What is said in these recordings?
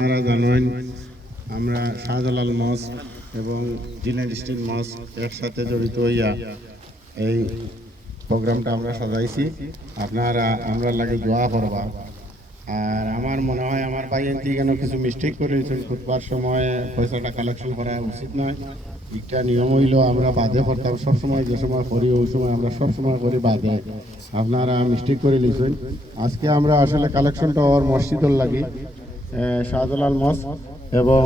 আপনারা জানেন আমরা শাহজালাল মস্ক এবং জিনেল স্টিল মস্ক একসাথে জড়িত হইয়া এই প্রোগ্রামটা আমরা সাজাইছি। আপনারা আমরা লাগে দোয়া করবা। আর আমার মনে হয় আমার ভাই এনতি কেন কিছু মিস্টেক করেছেন, খুতবার সময় পয়সাটা কালেকশন করা উচিত নয়। একটা নিয়ম হইল আমরা বাদে করতাম সবসময়, যে সময় করি ওই সময় আমরা সবসময় করি বাদে। আপনারা মিস্টেক করে নিয়েছেন। আজকে আমরা আসলে কালেকশনটা ওর মসজিদর লাগি শাহজালাল মস্ক এবং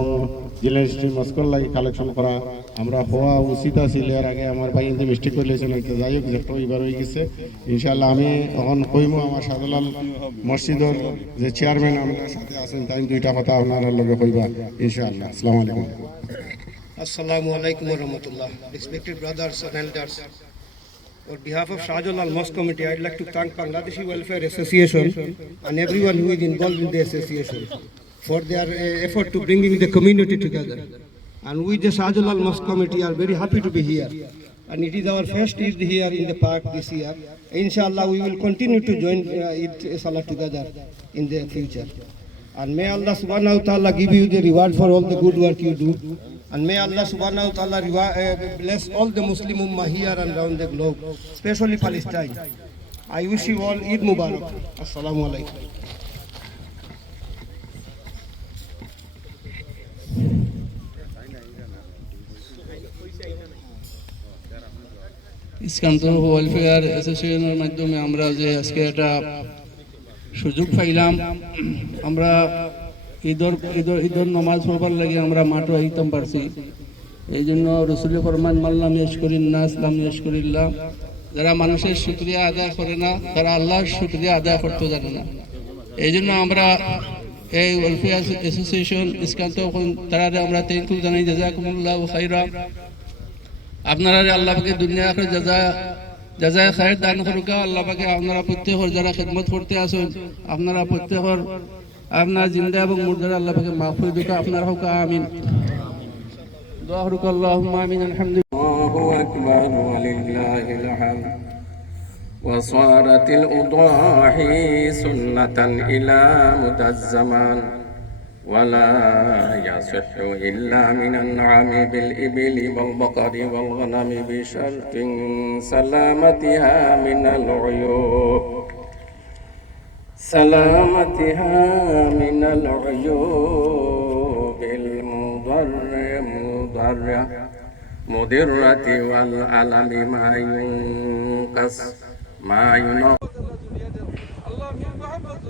জিনেল স্টিল মস্কর লাগি কালেকশন করা আমরা হওয়া উচিত আছিল। এর আগে আমার ভাই এনতে মিস্টেক করে নিয়েছেন, একটা যাই হোক যেটা এবার হয়ে গেছে। ইনশাল্লাহ আমি এখন কইমু আমার শাহজালাল মসজিদের যে চেয়ারম্যান আমার সাথে আছেন তাই দুইটা কথা আপনারা লগে কইবা ইনশাআল্লাহ। আসসালামু আলাইকুম। Assalamu alaikum wa rahmatullah. Respected brothers and elders, on behalf of Shahjalal Mosque Committee, I'd like to thank Bangladeshi Welfare Association and everyone who is involved in the association for their effort to bringing the community together. And we, the Shahjalal Mosque Committee, are very happy to be here. And it is our first Eid here in the park this year. Inshallah, we will continue to join Eid Salah together in the future. And may Allah subhanahu wa ta'ala give you the reward for all the good work you do. And may Allah subhanahu wa ta'ala bless all the Muslim ummah here and around the globe, especially Palestine. I wish you all Eid Mubarak. Assalamu alaikum. ইসকান্ত welfare অ্যাসোসিয়েশনের মাধ্যমে আমরা যে আজকে একটা সুযোগ পাইলাম, আমরা ঈদর নমাজ পড়বার লাগে আমরা মাঠও আইতাম পারছি। এই জন্য রসুল ফরমান মাল্লাম ইয়াশকুরিন নাস লাম ইয়াশকুরিল্লাহ, যারা মানুষের শুকরিয়া আদায় করে না তারা আল্লাহর শুকরিয়া আদায় করতে জানে না। এই জন্য আমরা এই ওয়েলফেয়ার অ্যাসোসিয়েশন ইসকান্ত তারা আমরা থ্যাংক ইউ জানাই, জাযাকুমুল্লাহু খাইরা। আপনারা আল্লাহ পাকে দুনিয়া আখিরাত জাযায়ে খায়ের দান করুকা। আল্লাহ পাকে আপনারা প্রত্যেকের যারা খিদমত করতে আসেন আপনারা প্রত্যেকের আপনার জিন্দা এবং মুর্দার আল্লাহ পাকে মাফ করে দিকা। আপনারা হোক আমিন। দোয়া করুক আল্লাহুম্মা আমিন। আলহামদুলিল্লাহু আকবার ওয়া লিল্লাহিল হামদ। ওয়াসারাতিল উদাহি সুন্নাতান ইলা মুদাজ্জামান ওয়ালা ইয়াসিহু ইল্লা মিনান না'ami বিল ইবলি ওয়াল বাকারি ওয়াল গনামি বিশারতিন সালামাতিহা মিনাল উয়ুব سلامتها من العيوب المضرة والألم ما ينقص ما ينقص. اللهم يا محمد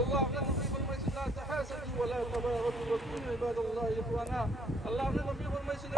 اللهم لا نطيب الميسر لا تحاسدوا ولا تباغضوا واذكروا عباد الله إخوانا. اللهم لا نطيب الميسر